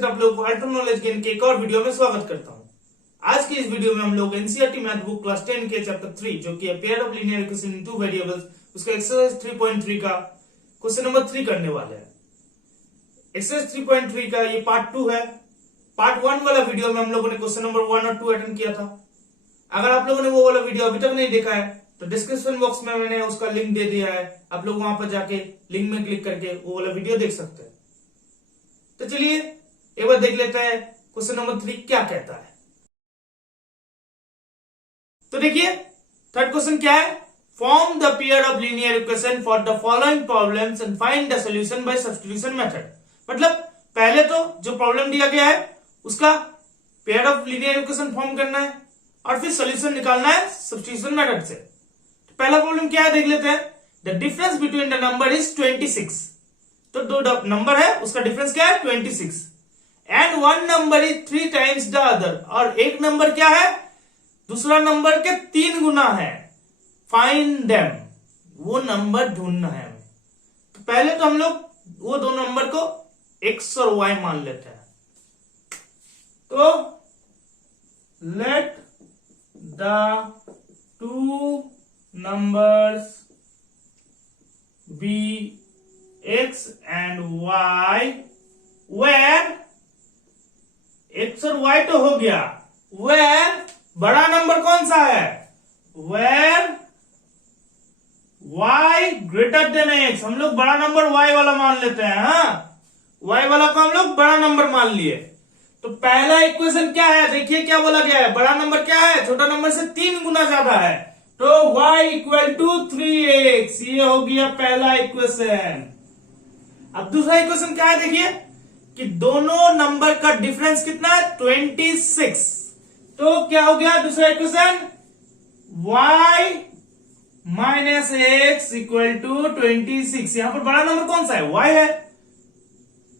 सहित आप लोगों को अल्ट्रा नॉलेज गेन के एक और वीडियो में स्वागत करता हूं। आज की इस वीडियो में हम लोग एनसीईआरटी मैथ बुक क्लास 10 के चैप्टर 3 जो कि pair of linear equation in two variables उसका एक्सरसाइज 3.3 का क्वेश्चन नंबर 3 करने वाले हैं। एक्सरसाइज 3.3 का ये पार्ट 2 है। पार्ट 1 वाला वीडियो में हम लोगों ने क्वेश्चन नंबर 1 और 2 अटेंड किया था। अगर आप लोगों ने वो वाला वीडियो अभी तक नहीं देखा है तो डिस्क्रिप्शन बॉक्स में मैंने उसका लिंक दे दिया है, आप लोग वहां पर जाके लिंक में क्लिक करके वो वाला वीडियो देख सकते हैं। तो चलिए एक बार देख लेते हैं क्वेश्चन नंबर 3 क्या कहता है। तो देखिए थर्ड क्वेश्चन क्या है, form the pair of linear equation for the following problems and find the solution bye substitution method. मतलब पहले तो जो प्रॉब्लम दिया गया है उसका pair of linear equation form करना है और फिर सॉल्यूशन निकालना है सब्स्टिट्यूशन मेथड से। तो पहला प्रॉब्लम क्या है देख लेते हैं। The difference between the number is 26। तो दो नंबर है उसका डिफरेंस क्या है 26 and one number is 3 times the other, और एक नंबर क्या है दूसरा नंबर के 3 गुना है। फाइंड देम, वो नंबर ढूंढना है हमें। तो पहले तो हम लोग वो दो नंबर को x और y मान लेते हैं। तो let the two numbers be x and y where x और y तो हो गया, where बड़ा नंबर कौन सा है, where y greater than x। हम लोग बड़ा नंबर y वाला मान लेते हैं। हाँ, y वाला को हम लोग बड़ा नंबर मान लिए। तो पहला इक्वेशन क्या है देखिए क्या बोला गया है, बड़ा नंबर क्या है छोटा नंबर से 3 गुना ज्यादा है। तो y इक्वल टू 3x, ये हो गया पहला इक्वेशन। अब दूसरा इक्वेशन क्या है देखिए कि दोनों नंबर का डिफरेंस कितना है 26। तो क्या हो गया दूसरा equation, y minus x equal to 26। यहां पर बड़ा नंबर कौन सा है y है,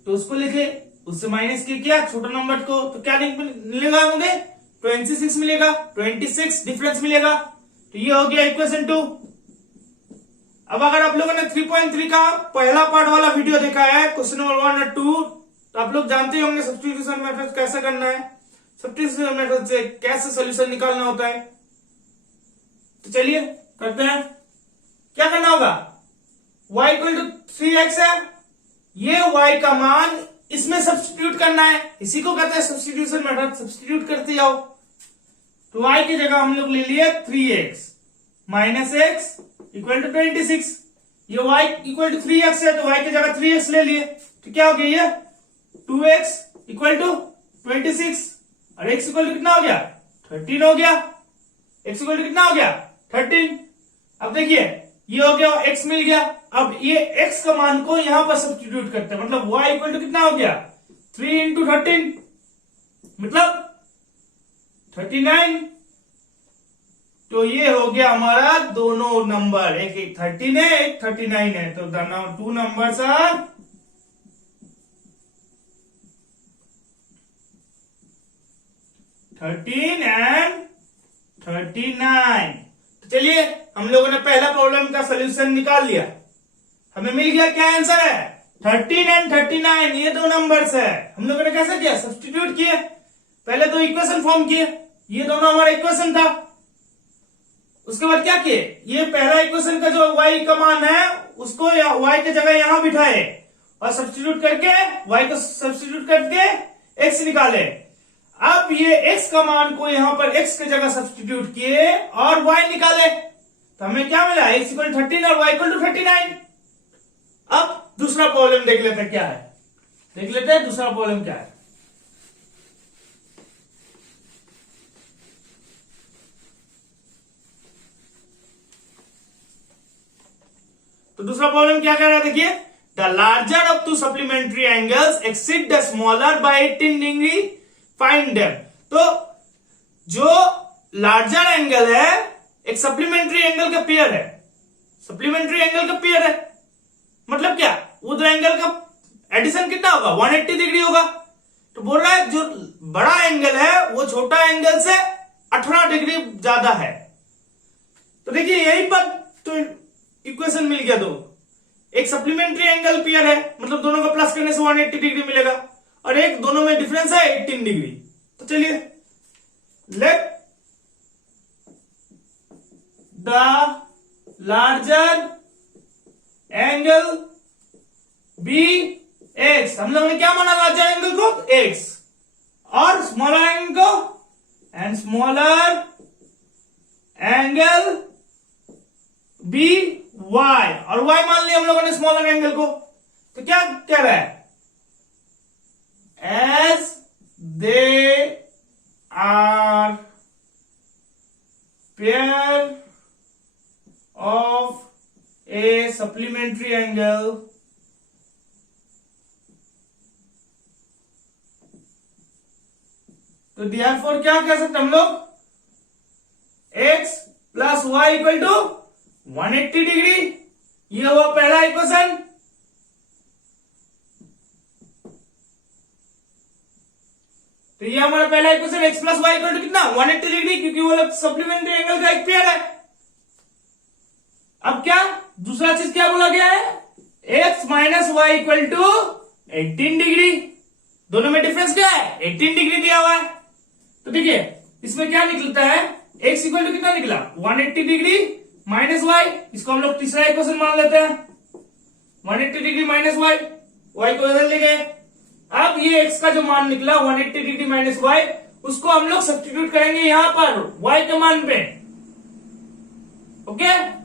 तो उसको लिखे, उससे माइनस किया छोटा नंबर को, तो क्या मिलेगा मुझे 26 मिलेगा, 26 डिफरेंस मिलेगा। तो ये हो गया इक्वेशन 2। अब अगर आप लोगों ने 3.3 का पहला पार्ट वाला वीडियो देखा है क्वेश्चन नंबर 1 और 2 तो आप लोग जानते होंगे सब्स्टिट्यूशन मेथड कैसे करना है, सब्स्टिट्यूशन मेथड से कैसे सॉल्यूशन निकालना होता है। तो चलिए करते हैं। क्या करना होगा, y इक्वल टू 3x है, ये y का मान इसमें सब्स्टिट्यूट करना है, इसी को कहते हैं सब्स्टिट्यूशन मेथड। सब्स्टिट्यूट करते जाओ। तो y की जगह हम लोग ले लिए 3x minus x equal to 26। ये y इक्वल टू 3x है तो y की जगह 3x ले लिए। तो क्या हो गया ये 2x इक्वल टू 26 और x इक्वल टू कितना हो गया 13 हो गया। x इक्वल टू कितना हो गया 13। अब देखिए ये हो गया x मिल गया। अब ये x का मान को यहां पर सब्स्टिट्यूट करते हैं, मतलब y इक्वल टू कितना हो गया 3 इंटू 13 मतलब 39। तो ये हो गया हमारा दोनों नंबर, एक 13 है एक 39 है। तो टू नंबर्स आर 13 एंड 39। तो चलिए हम लोगों ने पहला प्रॉब्लम का सॉल्यूशन निकाल लिया। हमें मिल गया क्या आंसर है 13 एंड 39, ये दो नंबर्स है। हम लोगों ने कैसे किया सब्स्टिट्यूट किए, पहले तो इक्वेशन फॉर्म किए, ये दोनों हमारा इक्वेशन था। उसके बाद क्या किए, ये पहला इक्वेशन का जो y का मान है उसको y की जगह यहां बिठाए और सब्स्टिट्यूट करके y को सब्स्टिट्यूट करके x निकाले। अब ये x का मान को यहां पर x की जगह सब्स्टिट्यूट किए और y निकाले। तो हमें क्या मिला x इक्वल 13 और y इक्वल टू 39। अब दूसरा प्रॉब्लम देख लेते हैं क्या है, देख लेते हैं दूसरा प्रॉब्लम क्या है। तो दूसरा प्रॉब्लम क्या कह रहा है देखिए, the larger of to supplementary angles exceed the smaller by 18 degree, find them. तो जो लार्जर एंगल है एक सप्लीमेंट्री एंगल का पेयर है, सप्लीमेंट्री एंगल का पेयर है मतलब क्या, वो दो एंगल का एडिशन कितना होगा 180 डिग्री होगा। तो बोल रहा है जो बड़ा एंगल है वो छोटा एंगल से 18 डिग्री ज्यादा है। तो देखिए यही पर तो इक्वेशन मिल गया दो, एक सप्लीमेंट्री एंगल पेयर है मतलब दोनों का प्लस करने से 180 डिग्री मिलेगा, और एक दोनों में डिफरेंस है 18 डिग्री। तो चलिए, let the larger angle be x. हम लोगों ने क्या माना लार्जर एंगल को? एक्स, और स्मॉलर एंगल को, and smaller angle be y, और वाई मान लिया हम लोगों ने स्मॉलर एंगल को। तो क्या कह रहा है? As they are pair of a supplementary angle तो देयरफॉर क्या कह सकते हम लोग? x plus y equal to 180 degree. ये हुआ पहला इक्वेशन। तो ये हमारा पहला equation, x plus y equal to कितना? 180 डिग्री, क्योंकि वो लोग सप्लीमेंट्री एंगल का एक पेयर है। अब क्या दूसरा चीज क्या बोला गया है? x minus y equal to 18 degree. दोनों में डिफरेंस क्या है? 18 डिग्री दिया हुआ है। तो देखिए इसमें क्या निकलता है? x इक्वल टू कितना निकला? 180 डिग्री माइनस वाई। इसको हम लोग तीसरा इक्वेशन मान लेते हैं, 180 डिग्री माइनस वाई। वाई को इधर ले गए। अब ये x का जो मान निकला 180 डिग्री माइनस वाई, उसको हम लोग सब्स्टिट्यूट करेंगे यहां पर y के मान पे। ओके,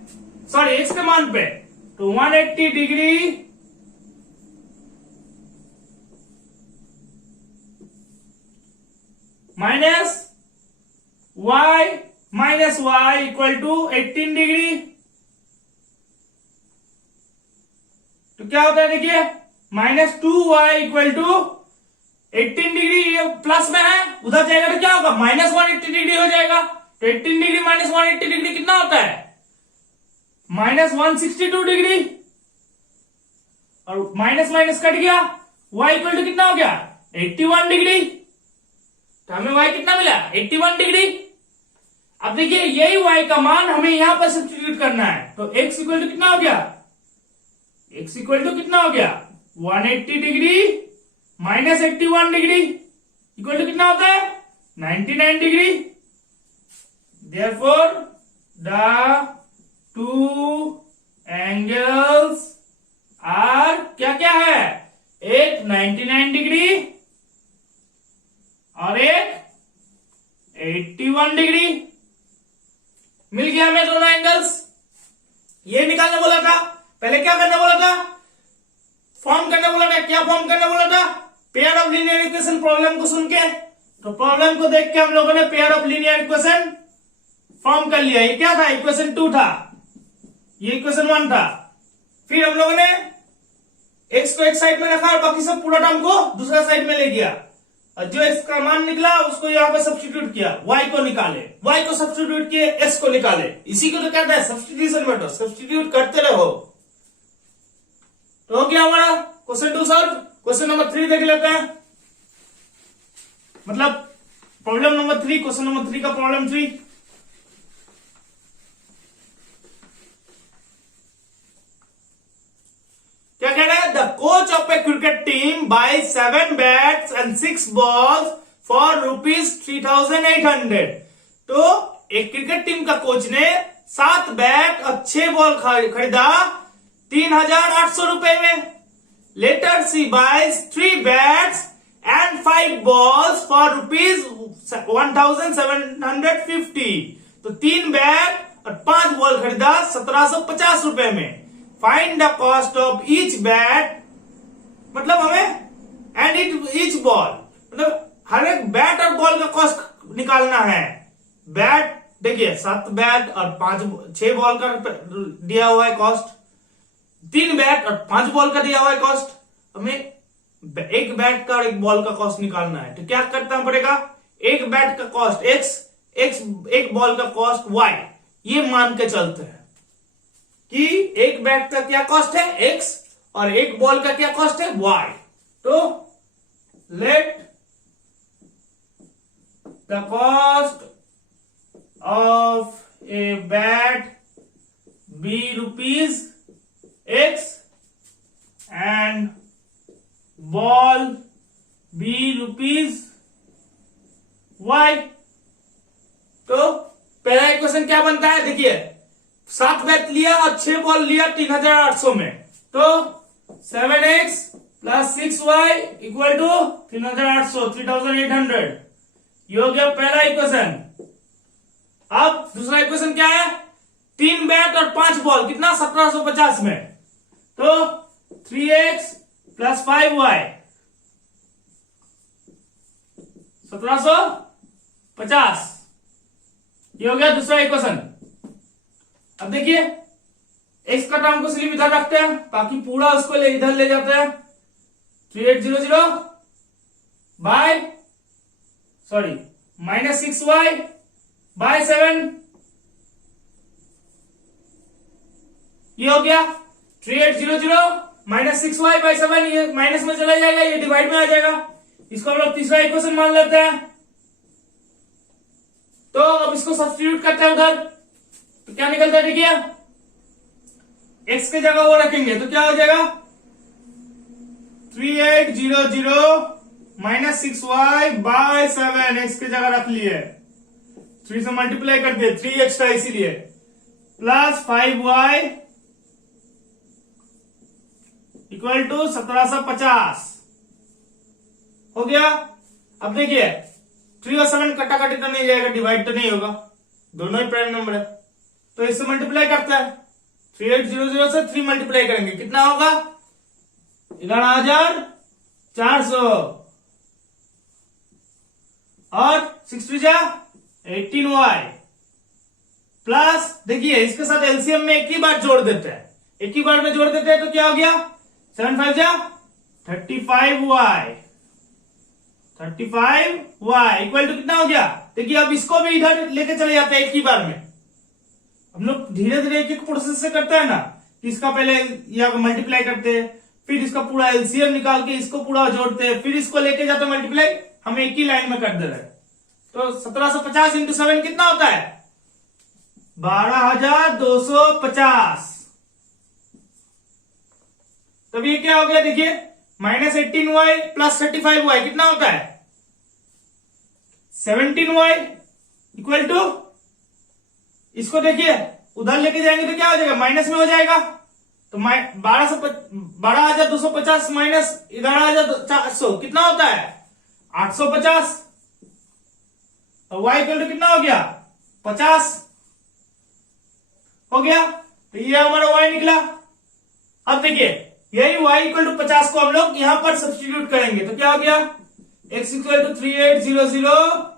सॉरी x के मान पे। तो 180 degree minus y equal to 18 degree. तो क्या होता है देखिए, -2y इक्वल टू 18 डिग्री। ये प्लस में है, उधर जाएगा तो क्या होगा? -180 डिग्री हो जाएगा। तो 18 डिग्री माइनस 180 डिग्री कितना होता है? -162 डिग्री। और माइनस माइनस कट गया, y इक्वल टू कितना हो गया? 81 डिग्री। तो हमें y कितना मिला? 81 डिग्री। अब देखिए यही y का मान हमें यहां पर सब्स्टिट्यूट करना है। तो x इक्वल टू कितना हो गया? x इक्वल टू कितना हो गया? 180 degree minus 81 degree equal to कितना होता है? 99 degree. Therefore the two angles are क्या क्या है? एक 99 डिग्री और एक 81 डिग्री। मिल गया हमें दोनों एंगल्स। ये निकालने बोला था। पहले क्या करना बोला था? फॉर्म करना बोला था। क्या फॉर्म करना बोला था? Pair of linear equation problem को सुन के, तो प्रॉब्लम को देख के हम लोगों ने pair of linear equation form कर लिया। ये क्या था? इक्वेशन 2 था, ये इक्वेशन 1 था। फिर हम लोगों ने x को एक साइड में रखा और बाकी सब पूरा टर्म को दूसरा साइड में ले गया, और जो x का मान निकला उसको यहाँ पर सब्स्टिट्यूट किया। y को निकाले, y को सब्स्टिट्यूट किए, s को निकाले। इसी को तो कहते हैं सब्स्टिट्यूशन मेथड। सब्स्टिट्यूट करते रहो। तो हो गया हमारा क्वेश्चन 2 सॉल्व। क्वेश्चन नंबर 3 देख लेते हैं, मतलब प्रॉब्लम नंबर 3, क्वेश्चन नंबर 3 का प्रॉब्लम 3। क्या कह रहा है? The coach of a cricket team buy 7 bats and 6 balls for ₹3,800। तो एक क्रिकेट टीम का कोच ने 7 बैट और 6 बॉल खरीदा 3,800 रुपए में। Later she buys 3 bats and 5 balls for ₹1,750। तो 3 बैट और 5 बॉल खरीदा 1,750 रुपए में। Find the cost of each bat, मतलब हमें, एंड ईच बॉल, मतलब हर एक बैट और बॉल का कॉस्ट निकालना है। बैट देखिए 7 बैट और 6 बॉल का दिया हुआ है कॉस्ट, 3 बैट और 5 बॉल का दिया हुआ है कॉस्ट। हमें एक बैट का और एक बॉल का कॉस्ट निकालना है। तो क्या करना पड़ेगा? एक बैट का कॉस्ट x, एक बॉल का कॉस्ट y, ये मान के चलते हैं कि एक बैट का क्या कॉस्ट है x और एक बॉल का क्या कॉस्ट है y। तो let the cost of a bat be ₹X and ball equation क्या बनता है, देखिए 7 बैट लिया और 6 बॉल लिया 3800 में, तो 7x plus 6y equal to 3800, 3800। ये हो गया पहला इक्वेशन। अब दूसरा इक्वेशन क्या है, 3 बैट और 5 बॉल, कितना 1750 में, तो 3x प्लस 5y 1750। ये हो गया दूसरा इक्वेशन। अब देखिए x का टर्म को सिर्फ इधर रखते हैं, बाकी पूरा उसको इधर ले जाते हैं। 3800 बाय माइनस 6y बाय 7, ये हो गया 3800 माइनस 6y बाय 7, ये माइनस में चला जाएगा, ये डिवाइड में आ जाएगा। इसको हम लोग तीसरा इक्वेशन मान लेते हैं। तो अब इसको सब्स्टिट्यूट करते हैं उधर, तो क्या निकलता है, देखिए x के जगह वो रखेंगे तो क्या हो जाएगा, 3800 माइनस 6y बाय 7, x की जगह रख लिए, 3 से मल्टीप्लाई कर दिए, 3 एक्स्ट्रा इसीलिए, प्लस 5y इक्वल टू 1750 हो गया। अब देखिए 3 और 7 कटा कटी तो नहीं जाएगा, डिवाइड तो नहीं होगा, दोनों ही प्राइम नंबर है, तो इससे मल्टीप्लाई करता है। 3800 से 3 मल्टीप्लाई करेंगे, कितना होगा 11400 और 6 जा 18y प्लस, देखिए इसके साथ एलसीएम में एक ही बार जोड़ देते हैं, एक ही बार में जोड़ देते हैं, तो क्या हो गया 7 5 जा 35y इक्वल टू कितना हो गया। देखिए अब इसको भी इधर लेके चले जाते हैं एक ही बार में, हम लोग धीरे धीरे एक एक प्रोसेस से करते हैं ना, कि इसका पहले यहाँ मल्टीप्लाई करते हैं, फिर इसका पूरा एलसीएम निकाल के इसको पूरा जोड़ते हैं, फिर इसको लेके जाते मल्टीप्लाई, हम एक ही लाइन में कर दे रहे हैं। तो 1750 इंटू 7 कितना होता है 12250। तब ये क्या हो गया, देखिए माइनस 18y प्लस 35y कितना होता है 17y इक्वल टू, इसको देखिए उधर लेके जाएंगे तो क्या हो जाएगा, माइनस में हो जाएगा, तो 12250 माइनस 11400 कितना होता है 850, और y इक्वल टू कितना हो गया 50 हो गया। तो ये हमारा y निकला। अब देखिए यही y इक्वल टू 50 को हम लोग यहां पर सब्स्टिट्यूट करेंगे, तो क्या हो गया x equal to 3800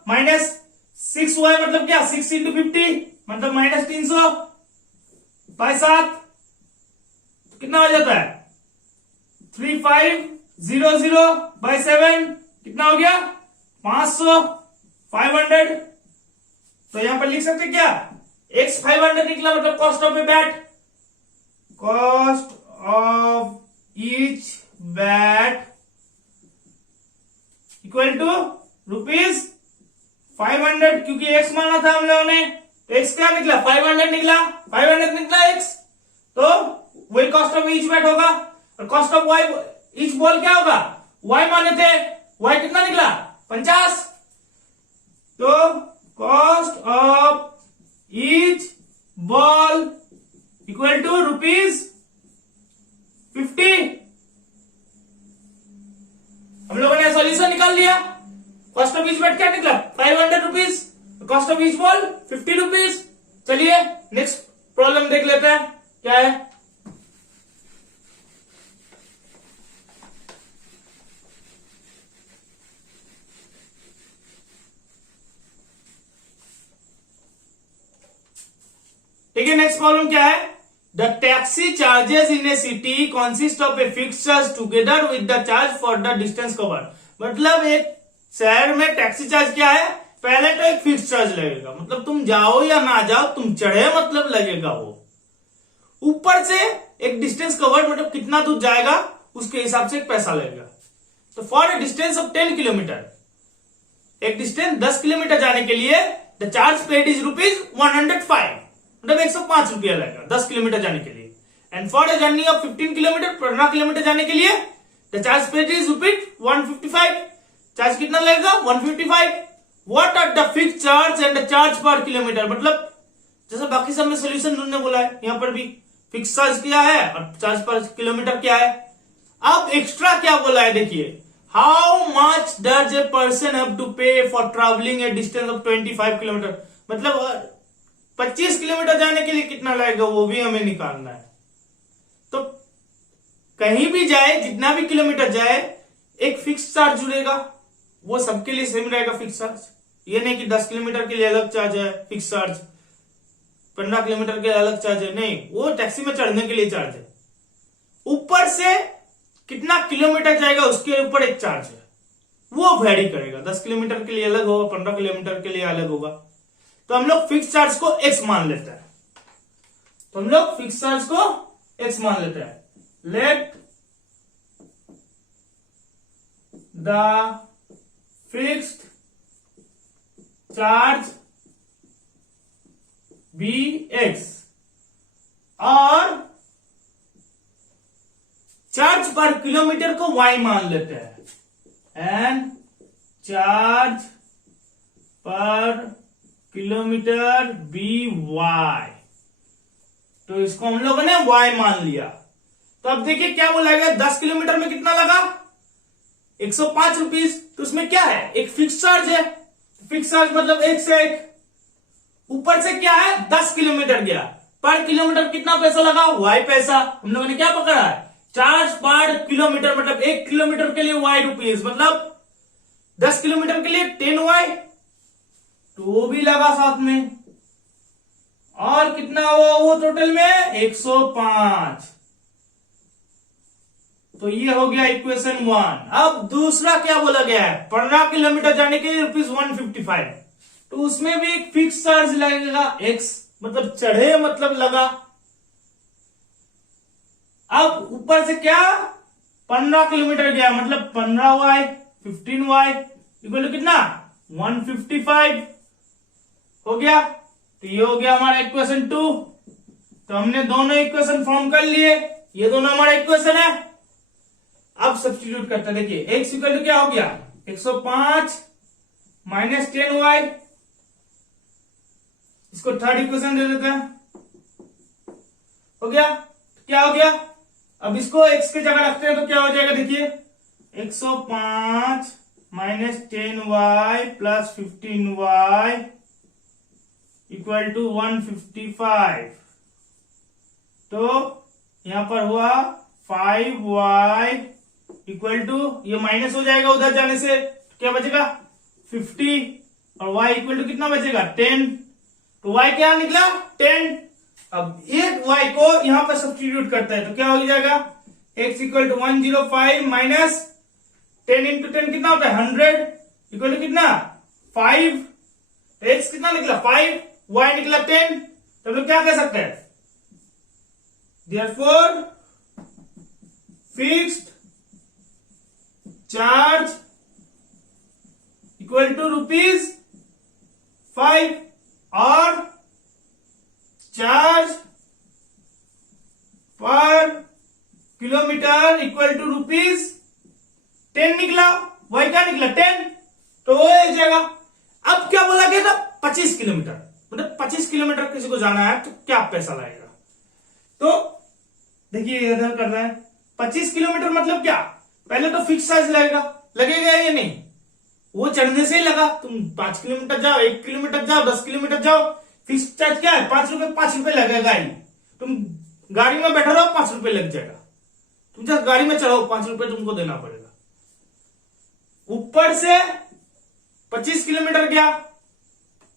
minus 6y मतलब क्या 6 इंटू 50 मतलब माइनस 300 बाय 7, कितना हो जाता है 3500 बाय 7 कितना हो गया 500 500। तो यहां पर लिख सकते क्या x 500 निकला, मतलब cost of a bat, cost of each bat equal to ₹500, क्योंकि x माना था हम लोगों ने, तो x क्या निकला 500 निकला, 500 निकला x, तो वही कॉस्ट ऑफ ईच बैट होगा। और cost of y each ball क्या होगा, y माने थे, y कितना निकला 50, तो cost of each ball equal to ₹50। हम लोगों ने सॉल्यूशन निकाल लिया, कॉस्ट ऑफ ईच बैट क्या निकला 500 rupees, cost of each ball 50 rupees. चलिए नेक्स्ट प्रॉब्लम देख लेते हैं क्या है। ठीक है, नेक्स्ट प्रॉब्लम क्या है, the taxi charges in A city consist of a fixed charge together with the charge for the distance cover. मतलब एक शहर में टैक्सी चार्ज क्या है, पहले तो एक फिक्स चार्ज लगेगा, मतलब तुम जाओ या ना जाओ, तुम चढ़े मतलब लगेगा वो, ऊपर से एक डिस्टेंस कवर मतलब कितना दूर जाएगा उसके हिसाब से एक पैसा लगेगा। तो for a distance of 10 kilometre, एक डिस्टेंस 10 किलोमीटर जाने के लिए द चार्ज पेड इज ₹105, मतलब 105 रुपया लगेगा 10 किलोमीटर जाने के लिए। And for a journey of 15 kilometre, 15 kilometre जाने के लिए the charge paid is ₹155, charge कितना लगेगा 155। What are the fixed charge and the charge per kilometre, मतलब जैसे बाकी सब में सोल्यूशन ढूंढने बोला है, यहां पर भी फिक्स चार्ज क्या है और चार्ज पर किलोमीटर क्या है। अब एक्स्ट्रा क्या बोला है देखिए, how much does a person have to pay for travelling a distance of 25 kilometre, मतलब 25 किलोमीटर जाने के लिए कितना लगेगा वो भी हमें निकालना है। तो कहीं भी जाए, जितना भी किलोमीटर जाए, एक फिक्स चार्ज जुड़ेगा, वो सबके लिए सेम रहेगा फिक्स चार्ज। ये नहीं कि 10 किलोमीटर के लिए अलग चार्ज है फिक्स चार्ज, 15 किलोमीटर के लिए अलग चार्ज है, नहीं, वो टैक्सी में चढ़ने के लिए चार्ज है। ऊपर से कितना किलोमीटर जाएगा उसके ऊपर एक चार्ज है, वो वेरी करेगा, 10 किलोमीटर के लिए अलग होगा, 15 किलोमीटर के लिए अलग होगा। तो हम लोग फिक्स चार्ज को एक्स मान लेते हैं, तो हम लोग फिक्स चार्ज को एक्स मान लेते हैं। Let the fixed charge be x, और चार्ज पर किलोमीटर को y मान लेते हैं, and charge per kilometre be y, तो इसको हम लोगों ने y मान लिया। तो अब देखिए क्या बोला गया, 10 किलोमीटर में कितना लगा, 105 रुपीज। तो उसमें क्या है, एक फिक्स चार्ज है, फिक्स चार्ज मतलब एक से एक, ऊपर से क्या है 10 किलोमीटर गया, पर किलोमीटर कितना पैसा लगा, y पैसा। हम लोगों ने क्या पकड़ा है, चार्ज पर किलोमीटर, मतलब 1 किलोमीटर के लिए y रुपीज, मतलब 10 किलोमीटर के लिए 10y, तो वो भी लगा साथ में, और कितना हुआ वो टोटल में 105। तो ये हो गया इक्वेशन 1। अब दूसरा क्या बोला गया है, 15 किलोमीटर जाने के लिए ₹155, तो उसमें भी एक फिक्स चार्ज लगेगा x, मतलब चढ़े मतलब लगा। अब ऊपर से क्या 15 किलोमीटर गया, मतलब 15y 15y इक्वल टू कितना 155 हो गया। तो ये हो गया हमारा इक्वेशन 2। तो हमने दोनों इक्वेशन फॉर्म कर लिए, ये दोनों हमारा इक्वेशन है। अब सब्स्टिट्यूट करते हैं, देखिए x इक्वल टू क्या हो गया 105 माइनस 10y, इसको थर्ड इक्वेशन दे देते हैं, हो गया। क्या हो गया, अब इसको x की जगह रखते हैं तो क्या हो जाएगा, देखिए 105 minus 10y plus 15y equal to 155। तो यहां पर हुआ 5y इक्वल टू, ये माइनस हो जाएगा उधर जाने से, क्या बचेगा 50, और y इक्वल टू कितना बचेगा 10। तो y क्या निकला 10। अब एक y को यहां पर सब्स्टिट्यूट करता है तो क्या हो जाएगा, x equal to 105 minus 10 into 10 कितना होता है 100 इक्वल टू कितना 5। x कितना निकला 5, y निकला 10। तो हम लोग क्या कह सकते हैं, therefore fixed charge equal to ₹5, और charge per kilometre equal to ₹10 निकला, y क्या निकला 10, तो वो एक जगह। अब क्या बोला गया था 25 किलोमीटर, मतलब 25 किलोमीटर किसी को जाना है तो क्या पैसा लगेगा। तो देखिए इधर कर रहे हैं 25 किलोमीटर मतलब क्या, पहले तो फिक्स चार्ज लगेगा या नहीं, वो चढ़ने से ही लगा। तुम 5 किलोमीटर जाओ, 1 किलोमीटर जाओ, 10 किलोमीटर जाओ, फिक्स चार्ज क्या है 5 रुपए लगेगा ही। तुम गाड़ी में बैठा रहो 5 रुपए लग जाएगा, तुम जब गाड़ी में चढ़ाओ 5 रुपए तुमको देना पड़ेगा। ऊपर से 25 किलोमीटर गया,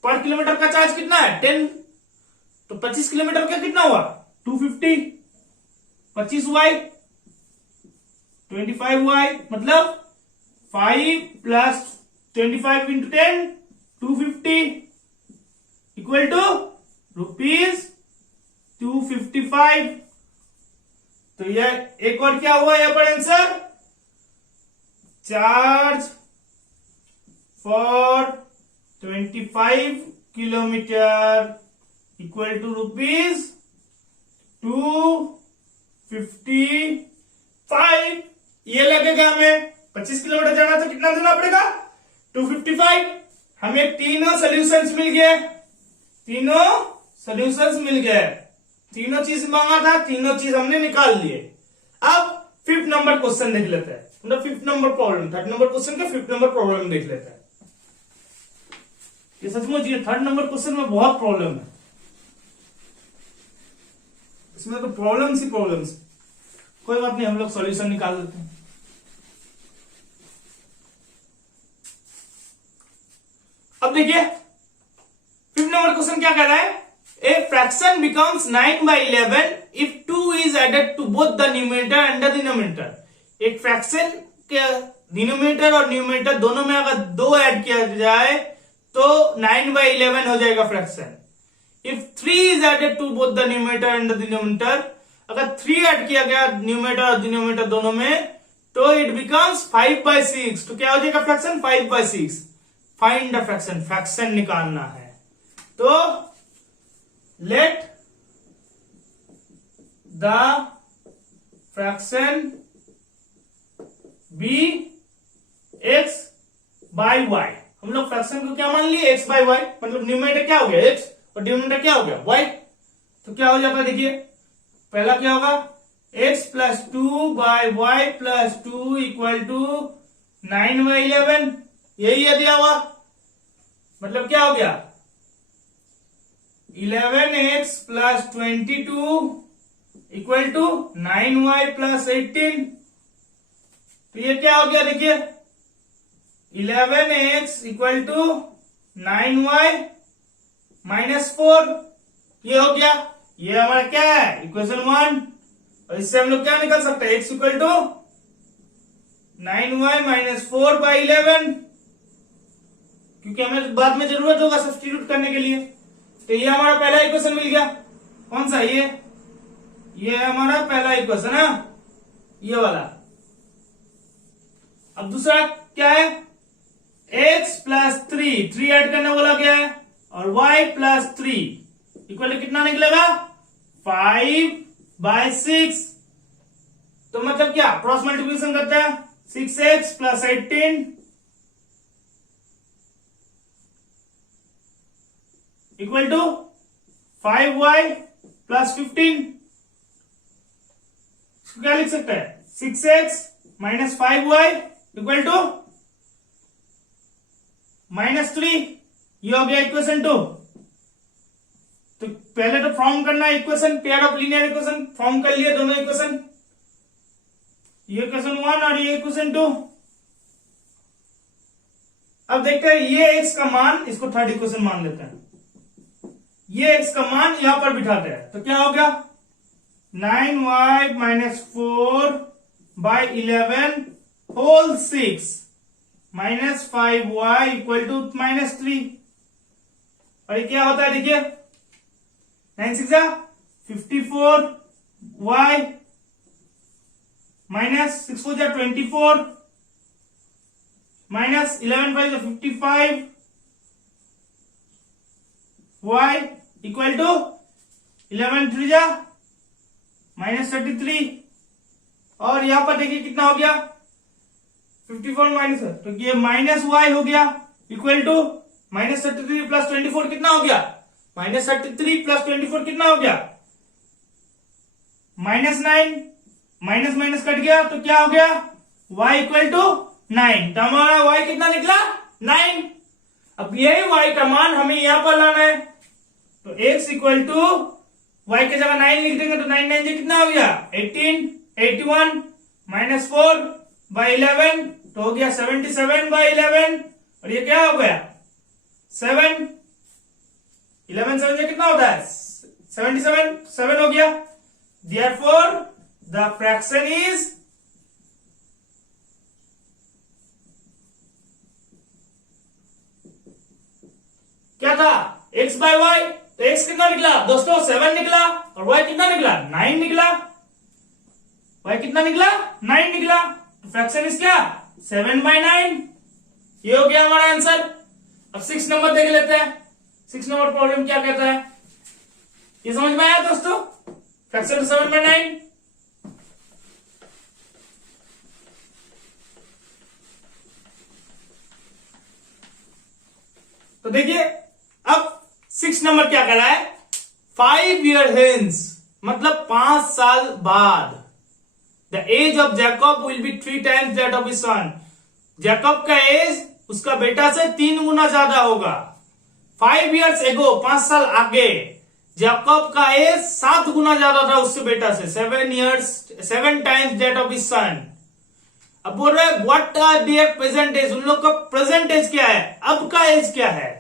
पर किलोमीटर का चार्ज कितना है 10, तो 25 किलोमीटर का कितना हुआ 250, 25y 25y मतलब 5 प्लस 25 इंटू 10 250 इक्वल टू ₹255। तो यह एक और क्या हुआ यहाँ पर answer, charge for 25 kilometre equal to ₹255। ये लगेगा हमें 25 किलोमीटर जाना तो कितना देना पड़ेगा 255। हमें तीनों सॉल्यूशंस मिल गए, तीनों सॉल्यूशंस मिल गए, तीनों चीज मांगा था, तीनों चीज हमने निकाल लिए। अब 5th नंबर क्वेश्चन देख लेते हैं, मतलब 5th number problem, 3rd number question का 5th नंबर प्रॉब्लम देख लेते हैं। ये सचमुच ये 3rd नंबर क्वेश्चन में बहुत प्रॉब्लम है, इसमें तो प्रॉब्लम्स ही प्रॉब्लम्स। कोई बात नहीं, हम लोग सॉल्यूशन निकाल लेते हैं। अब देखिए 5th नंबर क्वेश्चन क्या कह रहा है, a fraction becomes 9/11 if 2 is added to both the numerator and the denominator. एक फ्रैक्शन के डिनोमिनेटर और न्यूमरेटर दोनों में अगर 2 ऐड किया जाए तो 9/11 हो जाएगा fraction. If 3 is added to both the numerator and the denominator, अगर 3 ऐड किया गया न्यूमरेटर और डिनोमिनेटर दोनों में तो इट बिकम्स 5/6। तो क्या हो जाएगा fraction 5/6। Find the fraction, fraction निकालना है। तो let the fraction B x/y। हम लोग फ्रैक्शन को क्या मान लिए x/y, मतलब न्यूमरेटर क्या हो गया x और डिनोमिनेटर क्या हो गया y। तो क्या हो जाता है देखिए, पहला क्या होगा x + 2/y + 2 = 9/11, यही है दिया हुआ। मतलब क्या हो गया 11x + 22 = 9y + 18। तो ये क्या हो गया देखिए 11x = 9y - 4, ये हो गया। ये हमारा क्या है इक्वेशन 1। और इससे हम लोग क्या निकल सकते हैं x = 9y - 4/11, क्योंकि हमें बाद में जरूरत होगा सब्स्टिट्यूट करने के लिए। तो ये हमारा पहला इक्वेशन मिल गया। कौन सा ये हमारा पहला इक्वेशन है, ये वाला। अब दूसरा क्या है x + 3 ऐड करने वाला क्या है, और y + 3 इक्वल कितना निकलेगा 5/6। तो मतलब क्या क्रॉस मल्टीप्लिकेशन करते हैं 6x + 18 = 5y + 15। क्या लिख सकते हैं 6x - 5y = -3, ये हो गया इक्वेशन 2। तो पहले तो फॉर्म करना है equation, pair of linear equation form कर लिए दोनों इक्वेशन, ये इक्वेशन 1 और ये इक्वेशन 2। अब देखते हैं ये x का मान, इसको 3rd इक्वेशन मान लेते हैं। ये x का मान यहां पर बिठाते हैं तो क्या हो गया 9y - 4/11 होल 6 - 5y = -3। और ये क्या होता है देखिए 9 × 6 = 54y - 6 × 4 = 24 - 11 × 5 = 55y = 11 × 3 = -33। और यहां पर देखिए कितना हो गया 54 माइनस, तो ये -y हो गया इक्वल टू -33 + 24 कितना हो गया -33 + 24 कितना हो गया -9, माइनस माइनस कट गया तो क्या हो गया y = 9। तो हमारा y कितना निकला 9। अब यही y का मान हमें यहां पर लाना है, तो x = y के जगह 9 लिख देंगे तो 9 9 से कितना हो गया 18, 81 - 4/11 तो हो गया 77/11। और ये क्या हो गया 7, 11 7 से कितना होता है 77, 7 हो गया। Therefore the fraction is क्या था x/y, तो x कितना निकला दोस्तों 7 निकला, और y कितना निकला 9 निकला। y कितना निकला 9 निकला, तो फ्रैक्शन इज क्या 7/9। ये हो गया हमारा आंसर। अब 6 नंबर देख लेते हैं, 6 नंबर प्रॉब्लम क्या कहता है, ये समझ में आया दोस्तों फ्रैक्शन 7/9। तो देखिए अब 6 नंबर क्या कर रहा है, 5 years hence, मतलब 5 साल बाद, the age of Jacob will be 3 times that of his son. Jacob का एज उसका बेटा से 3 गुना ज्यादा होगा। 5 years ago, 5 साल आगे, जैकब का एज 7 गुना ज्यादा था उससे बेटा से, 7 times that of his son. अब बोल रहे हैं what are their present age, उन लोग का प्रेजेंट एज क्या है, अब का एज क्या है।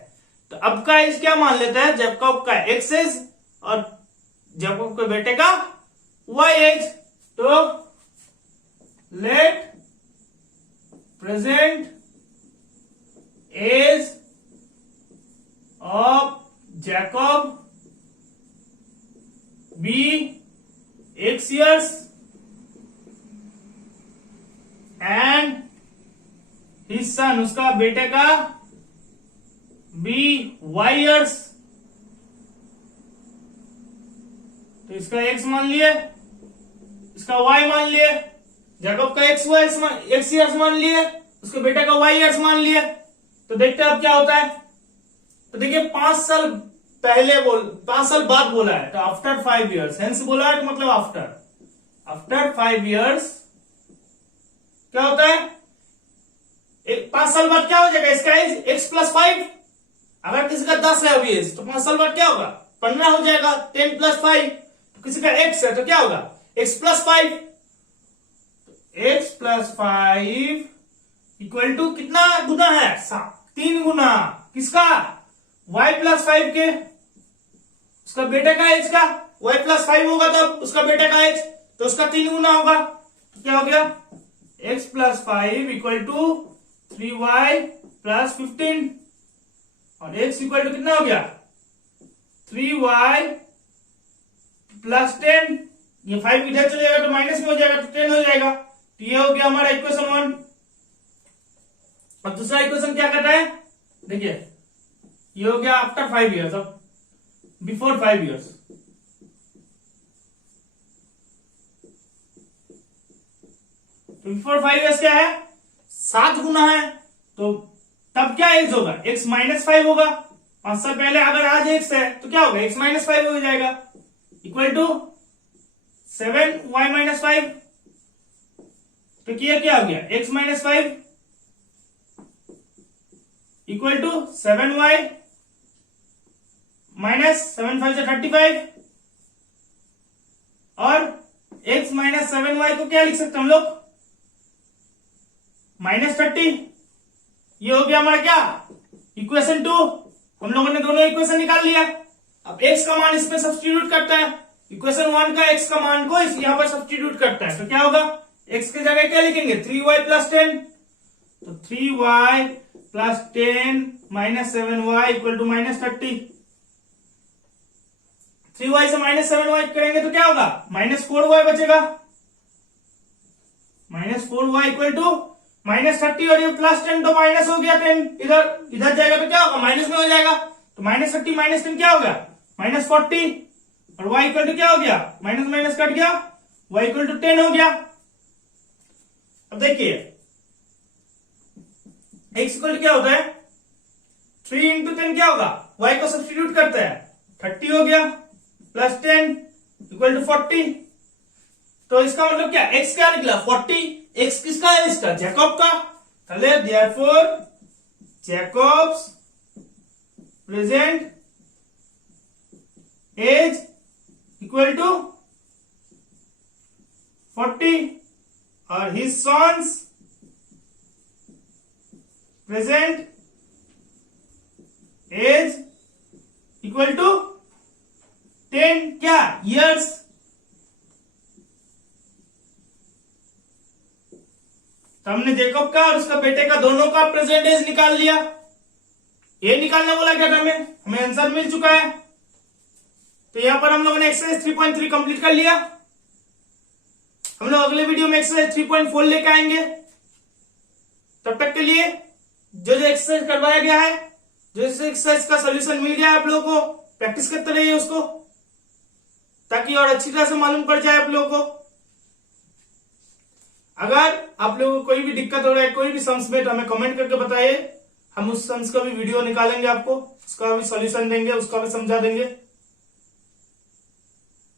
तो अब का एज क्या मान लेते हैं, जैकब का एक्स एज और जैकब के बेटे का वाई एज। तो let present age of Jacob be x years and his son, उसका बेटे का बी y years। तो इसका x मान लिए, इसका y मान लिए, जैकब का x years मान लिए, उसके बेटे का y years मान लिए। तो देखते हैं अब क्या होता है। तो देखिए 5 साल पहले 5 साल बाद बोला है, तो आफ्टर 5 years, हेंस बोला है मतलब आफ्टर 5 years क्या होता है, 5 साल बाद क्या हो जाएगा, इसका एज x + 5। अगर किसी का 10 है अभी एज, तो 5 साल बाद क्या होगा, 15 हो जाएगा, 10 + 5। तो किसी का x है तो क्या होगा, x + 5। x + 5 इक्वल टू कितना गुना है, 3 गुना किसका, y + 5 के, उसका बेटे का एज का। y + 5 होगा तब उसका बेटे का एज, तो उसका 3 गुना होगा। तो क्या हो गया, x + 5 इक्वल टू 3y + 15 और x इक्वल टू कितना हो गया, 3y + 10। ये 5 इधर चले जाएगा तो माइनस में हो जाएगा, तो 10 हो जाएगा। तो ये हो गया हमारा इक्वेशन 1। अब दूसरा इक्वेशन क्या कहता है, देखिए ये हो गया आफ्टर 5 years, अब बिफोर 5 years। तो बिफोर 5 years क्या है, 7 गुना है, तो तब क्या एज होगा, x - 5 होगा। 5 साल पहले अगर आज x है तो क्या होगा, x - 5 हो जाएगा, इक्वल टू 7y - 5। तो क्या हो गया, x - 5 इक्वल टू 7y -7 5 से 35 और x - 7y को क्या लिख सकते हैं हम लोग, -30। ये हो गया हमारा क्या, इक्वेशन 2। हम लोगों ने दोनों इक्वेशन निकाल लिया। अब x का मान इसमें सब्स्टिट्यूट करता है, इक्वेशन 1 का x का मान को यहां पर सब्स्टिट्यूट करता है। तो क्या होगा, x की जगह क्या लिखेंगे, 3y + 10। तो 3y + 10 - 7y equal to -30। 3y से -7y करेंगे तो क्या होगा, -4y बचेगा, -4y इक्वल टू -30 और ये +10 तो माइनस हो गया 10, इधर जाएगा तो क्या होगा, माइनस में हो जाएगा। तो -30 - 10 क्या हो गया, -40 और y इक्वल टू क्या हो गया, माइनस कट गया, y इक्वल टू 10 हो गया। अब देखिए x इक्वल टू क्या होता है, 3 × 10 क्या होगा, y को सब्स्टिट्यूट करते हैं, 30 हो गया +10 इक्वल टू 40। तो इसका मतलब क्या, x क्या निकला 40। x किसका है, इसका जैकब का। चले therefore Jacob's present age equal to 40 और his son's present age equal to 10 क्या इयर्स। तो हमने जैकब का और उसका बेटे का दोनों का प्रेजेंट एज निकाल लिया। ये निकालने बोला क्या था हमें आंसर मिल चुका है। तो यहां पर हम लोगों ने एक्सरसाइज 3.3 कंप्लीट कर लिया। हम लोग अगले वीडियो में एक्सरसाइज 3.4 लेकर आएंगे। तब तक के लिए जो एक्सरसाइज करवाया गया है, जो एक्सरसाइज का सोल्यूशन मिल गया है आप लोगों को, प्रैक्टिस करते रहिए उसको, ताकि और अच्छी तरह से मालूम पड़ जाए आप लोगों को। अगर आप लोगों को कोई भी दिक्कत हो रहा है, कोई भी सम्स में, तो हमें कमेंट करके बताइए। हम उस सम्स का भी वीडियो निकालेंगे, आपको उसका भी सॉल्यूशन देंगे, उसका भी समझा देंगे।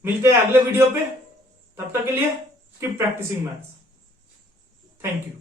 मिलते हैं अगले वीडियो पे, तब तक के लिए keep practising maths. Thank you.